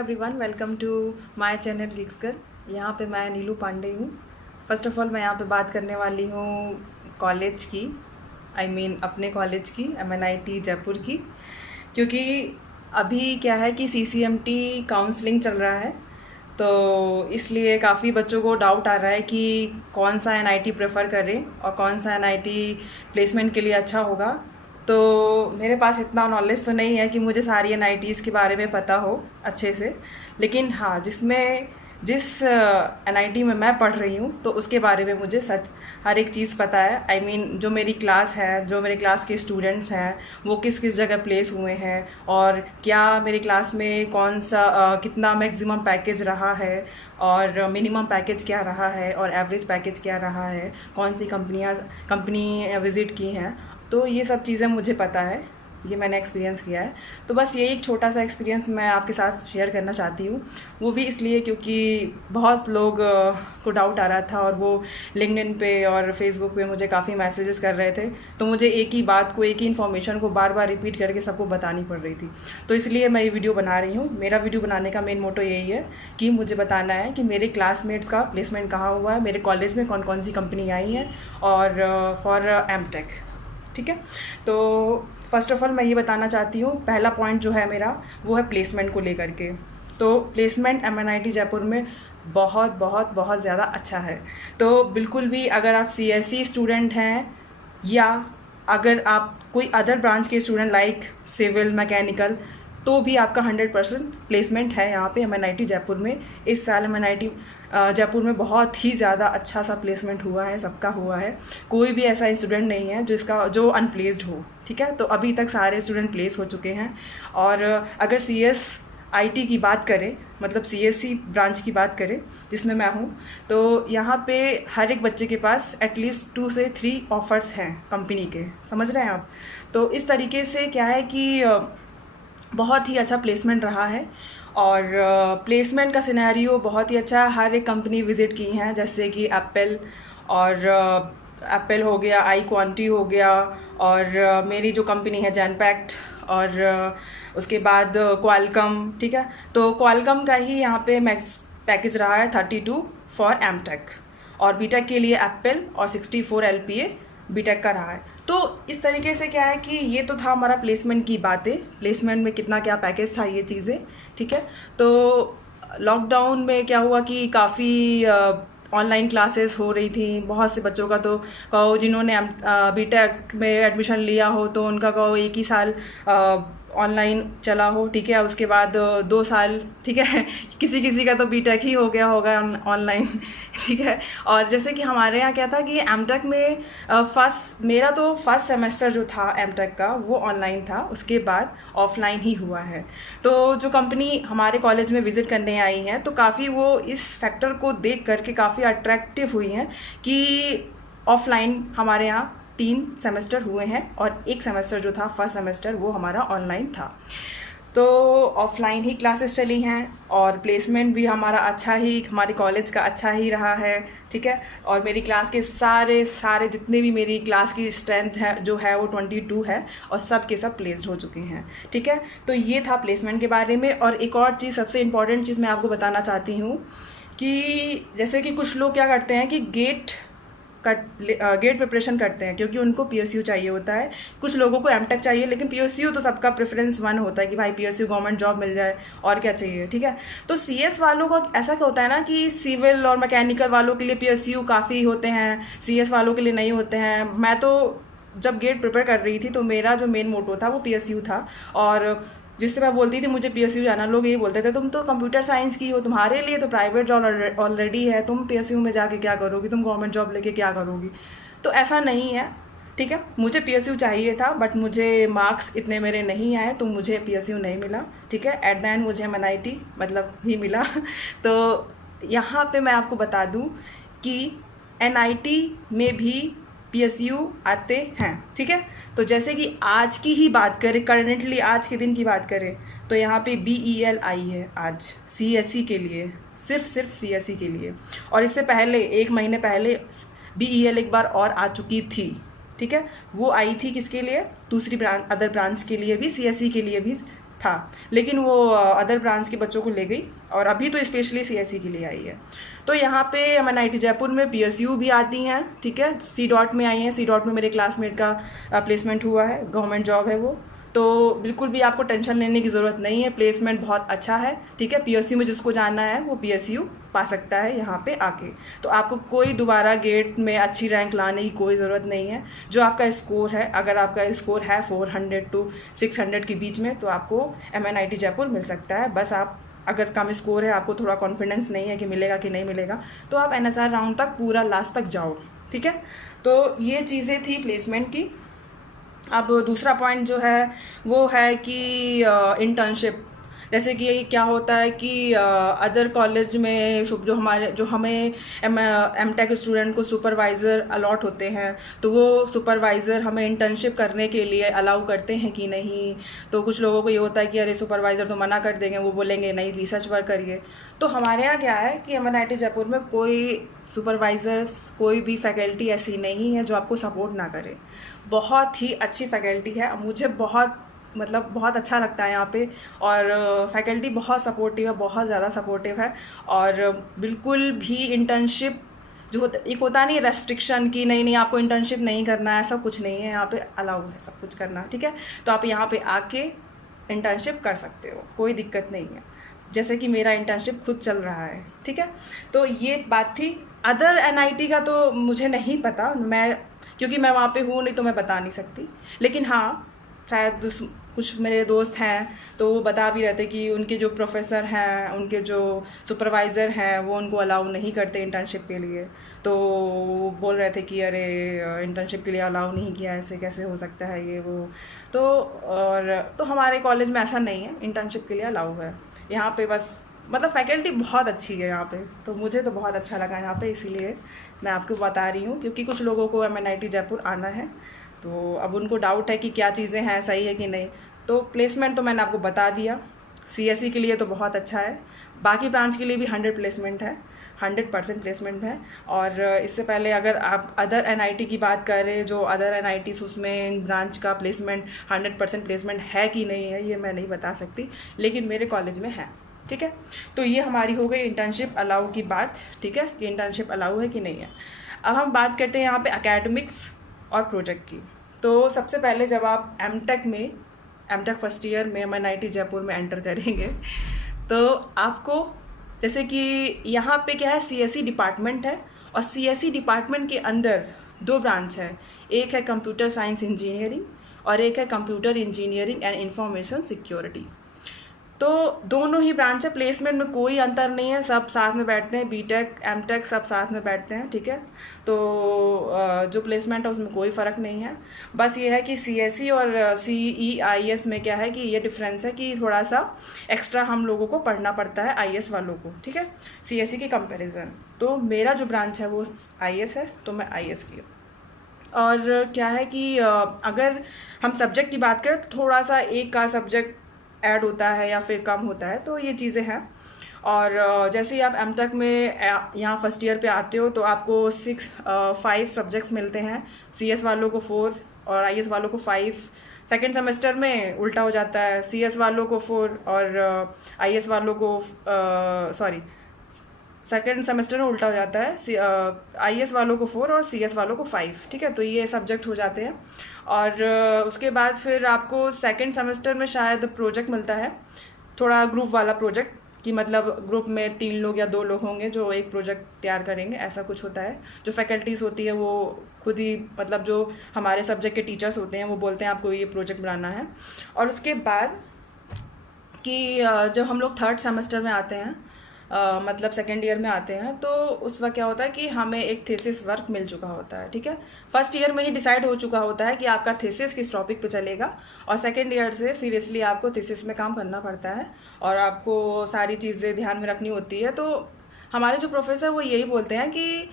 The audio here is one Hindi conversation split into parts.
Everyone, welcome to my channel gigs girl. यहाँ पे मैं नीलू पांडे हूँ। फर्स्ट ऑफ ऑल मैं यहाँ पे बात करने वाली हूँ कॉलेज की, अपने कॉलेज की, MNIT जयपुर की। क्योंकि अभी क्या है कि CCMT काउंसलिंग चल रहा है, तो इसलिए काफ़ी बच्चों को डाउट आ रहा है कि कौन सा NIT प्रेफर करें और कौन सा NIT प्लेसमेंट के लिए अच्छा होगा। तो मेरे पास इतना नॉलेज तो नहीं है कि मुझे सारी NITs के बारे में पता हो अच्छे से, लेकिन हाँ, जिस NIT में मैं पढ़ रही हूँ तो उसके बारे में मुझे हर एक चीज़ पता है। जो मेरी क्लास है, जो मेरे क्लास के स्टूडेंट्स हैं, वो किस किस जगह प्लेस हुए हैं, और क्या मेरी क्लास में कौन सा कितना मैक्सिमम पैकेज रहा है, और मिनिमम पैकेज क्या रहा है, और एवरेज पैकेज क्या रहा है, कौन सी कंपनी विज़िट की हैं। तो ये सब चीज़ें मुझे पता है, ये मैंने एक्सपीरियंस किया है। तो बस यही एक छोटा सा एक्सपीरियंस मैं आपके साथ शेयर करना चाहती हूँ। वो भी इसलिए क्योंकि बहुत लोग को डाउट आ रहा था, और वो लिंक्डइन पे और फेसबुक पे मुझे काफ़ी मैसेजेस कर रहे थे। तो मुझे एक ही बात को, एक ही इन्फॉर्मेशन को बार बार रिपीट करके सबको बतानी पड़ रही थी। तो इसलिए मैं ये वीडियो बना रही हूँ। मेरा वीडियो बनाने का मेन मोटो यही है कि मुझे बताना है कि मेरे क्लासमेट्स का प्लेसमेंट कहाँ हुआ है, मेरे कॉलेज में कौन कौन सी कंपनी आई हैं, और फॉर M.Tech। ठीक है, तो फर्स्ट ऑफ ऑल मैं ये बताना चाहती हूँ, पहला पॉइंट जो है मेरा वो है प्लेसमेंट को लेकर के। तो प्लेसमेंट MNIT जयपुर में बहुत बहुत बहुत ज़्यादा अच्छा है। तो बिल्कुल भी अगर आप CSE स्टूडेंट हैं, या अगर आप कोई अदर ब्रांच के स्टूडेंट लाइक सिविल, मैकेनिकल, तो भी आपका 100% प्लेसमेंट है यहाँ पे MNIT जयपुर में। इस साल MNIT जयपुर में बहुत ही ज़्यादा अच्छा सा प्लेसमेंट हुआ है, सबका हुआ है। कोई भी ऐसा स्टूडेंट नहीं है जो अनप्लेस्ड हो। ठीक है, तो अभी तक सारे स्टूडेंट प्लेस हो चुके हैं। और अगर CSIT की बात करें, मतलब CSE ब्रांच की बात करें जिसमें मैं हूँ, तो यहाँ पे हर एक बच्चे के पास एटलीस्ट 2 से 3 ऑफ़र्स हैं कंपनी के। समझ रहे हैं आप? तो इस तरीके से क्या है कि बहुत ही अच्छा प्लेसमेंट रहा है, और प्लेसमेंट का सिनेरियो बहुत ही अच्छा। हर एक कंपनी विज़िट की हैं, जैसे कि एप्पल हो गया, iQuanty हो गया, और मेरी जो कंपनी है Genpact, और उसके बाद क्वालकॉम। ठीक है, तो क्वालकॉम का ही यहाँ पे मैक्स पैकेज रहा है 32 फॉर M.Tech, और B.Tech के लिए एप्पल, और 64 LPA B.Tech का रहा है। तो इस तरीके से क्या है कि ये तो था हमारा प्लेसमेंट की बातें, प्लेसमेंट में कितना क्या पैकेज था, ये चीज़ें। ठीक है, तो लॉकडाउन में क्या हुआ कि काफ़ी ऑनलाइन क्लासेस हो रही थी। बहुत से बच्चों का तो कहो, जिन्होंने B.Tech में एडमिशन लिया हो, तो उनका कहो 1 ही साल ऑनलाइन चला हो। ठीक है, उसके बाद 2 साल, ठीक है, किसी किसी का तो B.Tech ही हो गया होगा ऑनलाइन। ठीक है, और जैसे कि हमारे यहाँ क्या था कि M.Tech में मेरा तो फर्स्ट सेमेस्टर जो था M.Tech का वो ऑनलाइन था, उसके बाद ऑफलाइन ही हुआ है। तो जो कंपनी हमारे कॉलेज में विज़िट करने आई हैं, तो काफ़ी वो इस फैक्टर को देख करके काफ़ी अट्रैक्टिव हुई हैं कि ऑफलाइन हमारे यहाँ 3 सेमेस्टर हुए हैं, और 1 सेमेस्टर जो था फर्स्ट सेमेस्टर वो हमारा ऑनलाइन था। तो ऑफलाइन ही क्लासेस चली हैं, और प्लेसमेंट भी हमारा अच्छा ही, हमारे कॉलेज का अच्छा ही रहा है। ठीक है, और मेरी क्लास के सारे जितने भी मेरी क्लास की स्ट्रेंथ है जो है वो 22 है, और सब के सब प्लेस्ड हो चुके हैं। ठीक है, तो ये था प्लेसमेंट के बारे में। और एक और चीज़, सबसे इम्पॉर्टेंट चीज़ मैं आपको बताना चाहती हूँ कि जैसे कि कुछ लोग क्या करते हैं कि गेट प्रिपरेशन करते हैं, क्योंकि उनको PSU चाहिए होता है। कुछ लोगों को M.Tech चाहिए, लेकिन PSU तो सबका प्रेफरेंस 1 होता है कि भाई PSU गवर्नमेंट जॉब मिल जाए, और क्या चाहिए। ठीक है, तो CS वालों का ऐसा क्या होता है ना कि सिविल और मैकेनिकल वालों के लिए PSU काफ़ी होते हैं, CS वालों के लिए नहीं होते हैं। मैं तो जब गेट प्रिपेयर कर रही थी, तो मेरा जो मेन मोटो था वो PSU था, और जिससे मैं बोलती थी मुझे PSU जाना, लोग यही बोलते थे, तुम तो कंप्यूटर साइंस की हो, तुम्हारे लिए तो प्राइवेट जॉब ऑलरेडी है, तुम PSU में जाके क्या करोगी, तुम गवर्नमेंट जॉब लेके क्या करोगी। तो ऐसा नहीं है। ठीक है, मुझे PSU चाहिए था, बट मुझे मार्क्स इतने मेरे नहीं आए, तो मुझे PSU नहीं मिला। ठीक है, एट द एंड मुझे MNIT मतलब ही मिला। तो यहाँ पे मैं आपको बता दूँ कि NIT में भी PSU आते हैं। ठीक है, तो जैसे कि आज की ही बात करें, करंटली आज के दिन की बात करें, तो यहाँ पे BEL आई है आज CSE के लिए, सिर्फ CSE के लिए। और इससे पहले 1 महीने पहले BEL एक बार और आ चुकी थी। ठीक है, वो आई थी किसके लिए, दूसरी अदर ब्रांच के लिए भी, CSE के लिए भी था, लेकिन वो अदर ब्रांच के बच्चों को ले गई और अभी तो स्पेशली सीएससी के लिए आई है। तो यहाँ पे MNIT जयपुर में PSU भी आती हैं, ठीक है, सी डॉट में आई हैं। सी डॉट में मेरे क्लासमेट का प्लेसमेंट हुआ है, गवर्नमेंट जॉब है वो। तो बिल्कुल भी आपको टेंशन लेने की ज़रूरत नहीं है, प्लेसमेंट बहुत अच्छा है, ठीक है। PSU में जिसको जाना है वो PSU पा सकता है यहाँ पे आके। तो आपको कोई दोबारा गेट में अच्छी रैंक लाने की कोई ज़रूरत नहीं है। जो आपका स्कोर है, अगर आपका स्कोर है 400 to 600 के बीच में, तो आपको MNIT जयपुर मिल सकता है। बस आप अगर कम स्कोर है, आपको थोड़ा कॉन्फिडेंस नहीं है कि मिलेगा कि नहीं मिलेगा, तो आप NSR राउंड तक पूरा लास्ट तक जाओ, ठीक है। तो ये चीज़ें थी प्लेसमेंट की। अब दूसरा पॉइंट जो है वो है कि इंटर्नशिप। जैसे कि क्या होता है कि अदर कॉलेज में जो हमें M.Tech स्टूडेंट को सुपरवाइज़र अलॉट होते हैं, तो वो सुपरवाइज़र हमें इंटर्नशिप करने के लिए अलाउ करते हैं कि नहीं। तो कुछ लोगों को ये होता है कि अरे सुपरवाइज़र तो मना कर देंगे, वो बोलेंगे नहीं रिसर्च वर्क करिए। तो हमारे यहाँ क्या है कि MNIT जयपुर में कोई सुपरवाइज़र्स, कोई भी फैकल्टी ऐसी नहीं है जो आपको सपोर्ट ना करे। बहुत ही अच्छी फैकल्टी है, मुझे बहुत अच्छा लगता है यहाँ पे। और फैकल्टी बहुत सपोर्टिव है, बहुत ज़्यादा सपोर्टिव है। और बिल्कुल भी इंटर्नशिप जो एक होता नहीं रेस्ट्रिक्शन की नहीं आपको इंटर्नशिप नहीं करना है, ऐसा कुछ नहीं है। यहाँ पे अलाउ है सब कुछ करना, ठीक है। तो आप यहाँ पे आके इंटर्नशिप कर सकते हो, कोई दिक्कत नहीं है। जैसे कि मेरा इंटर्नशिप खुद चल रहा है, ठीक है। तो ये बात थी। अदर NIT का तो मुझे नहीं पता, क्योंकि मैं वहाँ पे हूँ नहीं तो मैं बता नहीं सकती। लेकिन हाँ, शायद कुछ मेरे दोस्त हैं तो वो बता भी रहते कि उनके जो प्रोफेसर हैं, उनके जो सुपरवाइज़र हैं, वो उनको अलाउ नहीं करते इंटर्नशिप के लिए। तो बोल रहे थे कि अरे इंटर्नशिप के लिए अलाउ नहीं किया, ऐसे कैसे हो सकता है ये वो। तो हमारे कॉलेज में ऐसा नहीं है, इंटर्नशिप के लिए अलाउ है यहाँ पे। बस फैकल्टी बहुत अच्छी है यहाँ पे, तो मुझे तो बहुत अच्छा लगा यहाँ पे, इसीलिए मैं आपको बता रही हूँ। क्योंकि कुछ लोगों को MNIT जयपुर आना है, तो अब उनको डाउट है कि क्या चीज़ें हैं, सही है कि नहीं। तो प्लेसमेंट तो मैंने आपको बता दिया। CSE के लिए तो बहुत अच्छा है, बाकी ब्रांच के लिए भी 100 प्लेसमेंट है, 100% प्लेसमेंट है। और इससे पहले अगर आप अदर NIT की बात करें, जो अदर NITs उसमें ब्रांच का प्लेसमेंट 100% प्लेसमेंट है कि नहीं है, ये मैं नहीं बता सकती, लेकिन मेरे कॉलेज में है, ठीक है। तो ये हमारी हो गई इंटर्नशिप अलाउ की बात, ठीक है, कि इंटर्नशिप अलाउ है कि नहीं है। अब हम बात करते हैं यहाँ पे एकेडमिक्स और प्रोजेक्ट की। तो सबसे पहले जब आप M.Tech फर्स्ट ईयर में MNIT जयपुर में एंटर करेंगे, तो आपको जैसे कि यहाँ पे क्या है, CSE डिपार्टमेंट है। और CSE डिपार्टमेंट के अंदर 2 ब्रांच है, एक है कंप्यूटर साइंस इंजीनियरिंग और एक है computer engineering and information security. तो दोनों ही ब्रांच है, प्लेसमेंट में कोई अंतर नहीं है, सब साथ में बैठते हैं। B.Tech M.Tech सब साथ में बैठते हैं, ठीक है। तो जो प्लेसमेंट है उसमें कोई फ़र्क नहीं है। बस ये है कि CSE और CEIS में क्या है कि ये डिफरेंस है कि थोड़ा सा एक्स्ट्रा हम लोगों को पढ़ना पड़ता है IS वालों को, ठीक है, CSE के कंपेरिजन। तो मेरा जो ब्रांच है वो IS है, तो मैं IS की हूँ। और क्या है कि अगर हम सब्जेक्ट की बात करें तो थोड़ा सा एक का सब्जेक्ट ऐड होता है या फिर कम होता है, तो ये चीज़ें हैं। और जैसे ही आप M.Tech में यहाँ फर्स्ट ईयर पे आते हो तो आपको 5 सब्जेक्ट्स मिलते हैं। CS वालों को 4 और IS वालों को 5। सेकेंड सेमेस्टर में उल्टा हो जाता है, CS वालों को 4 और IS वालों को सेकेंड सेमेस्टर में उल्टा हो जाता है, IS वालों को 4 और CS वालों को 5, ठीक है। तो ये सब्जेक्ट हो जाते हैं। और उसके बाद फिर आपको सेकेंड सेमेस्टर में शायद प्रोजेक्ट मिलता है, थोड़ा ग्रुप वाला प्रोजेक्ट, कि ग्रुप में 3 लोग या 2 लोग होंगे जो एक प्रोजेक्ट तैयार करेंगे, ऐसा कुछ होता है। जो फैकल्टीज़ होती है वो खुद ही जो हमारे सब्जेक्ट के टीचर्स होते हैं वो बोलते हैं आपको ये प्रोजेक्ट बनाना है। और उसके बाद कि जब हम लोग थर्ड सेमेस्टर में आते हैं, सेकेंड ईयर में आते हैं, तो उस वक्त क्या होता है कि हमें एक थीसिस वर्क मिल चुका होता है, ठीक है। फर्स्ट ईयर में ही डिसाइड हो चुका होता है कि आपका थीसिस किस टॉपिक पे चलेगा, और सेकेंड ईयर से सीरियसली आपको थीसिस में काम करना पड़ता है और आपको सारी चीज़ें ध्यान में रखनी होती है। तो हमारे जो प्रोफेसर वो यही बोलते हैं कि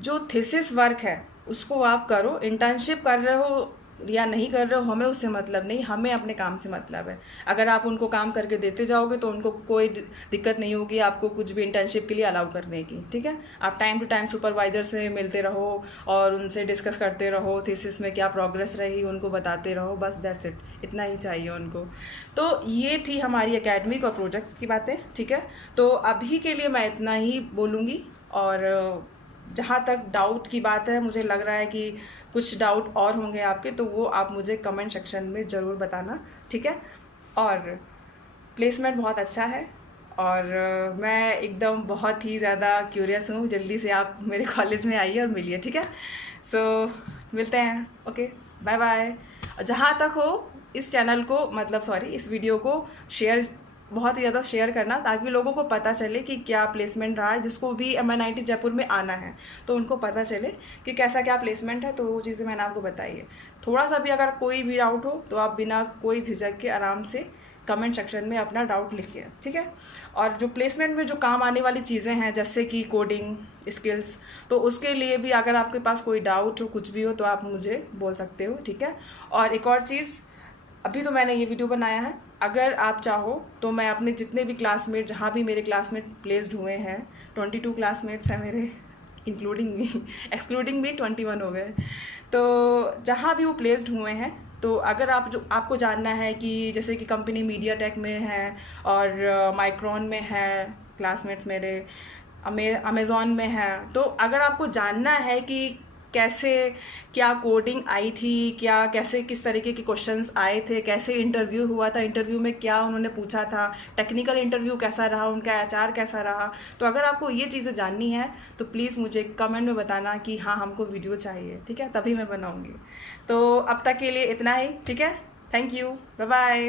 जो थीसिस वर्क है उसको आप करो, इंटर्नशिप कर रहे हो या नहीं कर रहे हो, हमें उससे मतलब नहीं, हमें अपने काम से मतलब है। अगर आप उनको काम करके देते जाओगे तो उनको कोई दिक्कत नहीं होगी आपको कुछ भी इंटर्नशिप के लिए अलाउ करने की, ठीक है। आप टाइम टू टाइम सुपरवाइजर से मिलते रहो और उनसे डिस्कस करते रहो, थीसिस में क्या प्रोग्रेस रही उनको बताते रहो, बस दैट्स इट, इतना ही चाहिए उनको। तो ये थी हमारी एकेडमिक और प्रोजेक्ट्स की बातें, ठीक है। तो अभी के लिए मैं इतना ही बोलूँगी, और जहाँ तक डाउट की बात है, मुझे लग रहा है कि कुछ डाउट और होंगे आपके, तो वो आप मुझे कमेंट सेक्शन में ज़रूर बताना, ठीक है। और प्लेसमेंट बहुत अच्छा है, और मैं एकदम बहुत ही ज़्यादा क्यूरियस हूँ, जल्दी से आप मेरे कॉलेज में आइए और मिलिए, ठीक है। सो मिलते हैं, ओके, बाय बाय। जहाँ तक हो इस चैनल को, मतलब सॉरी, इस वीडियो को शेयर, बहुत ही ज़्यादा शेयर करना, ताकि लोगों को पता चले कि क्या प्लेसमेंट रहा है, जिसको भी MNIT जयपुर में आना है तो उनको पता चले कि कैसा क्या प्लेसमेंट है। तो वो चीज़ें मैंने आपको बताई है। थोड़ा सा भी अगर कोई भी डाउट हो तो आप बिना कोई झिझक के आराम से कमेंट सेक्शन में अपना डाउट लिखिए, ठीक है। और जो प्लेसमेंट में जो काम आने वाली चीज़ें हैं, जैसे कि कोडिंग स्किल्स, तो उसके लिए भी अगर आपके पास कोई डाउट हो, कुछ भी हो, तो आप मुझे बोल सकते हो, ठीक है। और एक और चीज़, अभी तो मैंने ये वीडियो बनाया है, अगर आप चाहो तो मैं अपने जितने भी क्लासमेट, जहाँ भी मेरे क्लासमेट प्लेस्ड हुए हैं, 22 क्लासमेट्स हैं मेरे, इंक्लूडिंग मी, एक्सक्लूडिंग मी 21 हो गए, तो जहाँ भी वो प्लेस्ड हुए हैं, तो अगर आपको जानना है कि जैसे कि कंपनी मीडिया टेक में है और माइक्रॉन में है क्लासमेट्स मेरे, अमेज़ॉन में है, तो अगर आपको जानना है कि कैसे क्या कोडिंग आई थी, क्या कैसे किस तरीके के क्वेश्चंस आए थे, कैसे इंटरव्यू हुआ था, इंटरव्यू में क्या उन्होंने पूछा था, टेक्निकल इंटरव्यू कैसा रहा, उनका HR कैसा रहा, तो अगर आपको ये चीज़ें जाननी है तो प्लीज़ मुझे कमेंट में बताना कि हाँ हमको वीडियो चाहिए, ठीक है, तभी मैं बनाऊँगी। तो अब तक के लिए इतना ही, ठीक है। Thank you, bye bye.